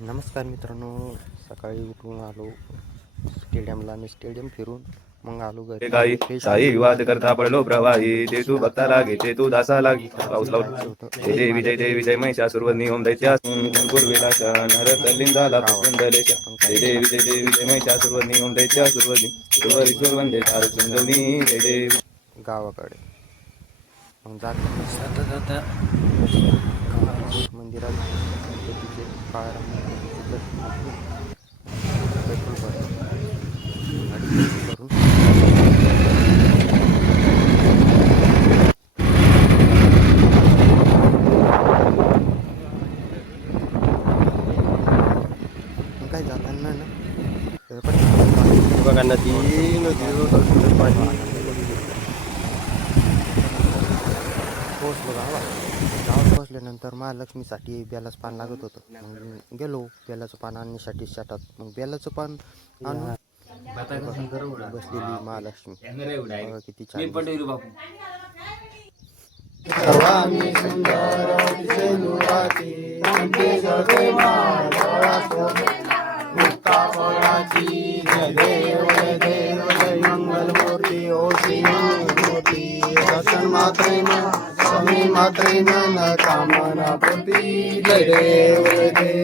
नमस्कार मित्रांनो, सकाळी उठून आलो स्टेडियमला आणि स्टेडियम फिरून मग आलो घरी. काही फ्रेश साई विवाद करता पडलो प्रवाही ते तू भक्ताला घेते तू दासाला पाऊस लावून जय देवी जय देवी जय महिषासुरवदनी ओम दैत्यासून पूर्वेला नरतलिंग झाला पुंडलेशा जय देवी जय देवी जय महिषासुरवदनी ओम दैत्यासुरवदनी सुरवरीश्वर वंदे तारचंदनी जय देवी. गावाकडे मग जाता मंदिरात गणपतीचे काळाराम पेट्रोल भरलं काय जाताना ना बघा नदी पोचलो गावात पोचल्यानंतर महालक्ष्मीसाठी बेलाचं पान लागत होतं. मग गेलो बेलाचं पान आणण्यासाठी शेतात. मग बेलाचं पान आणून बसलेली महालक्ष्मी बघा किती छान. सर्वांनी सुंदर सेनुराती जय मुक्ता फळाची जय देव जय देव जय मंगल मूर्ती ओ श्री मूर्ती दर्शन मात्रेन स्वामी मात्रेन न कामना पूर्ती जय देव जय देव.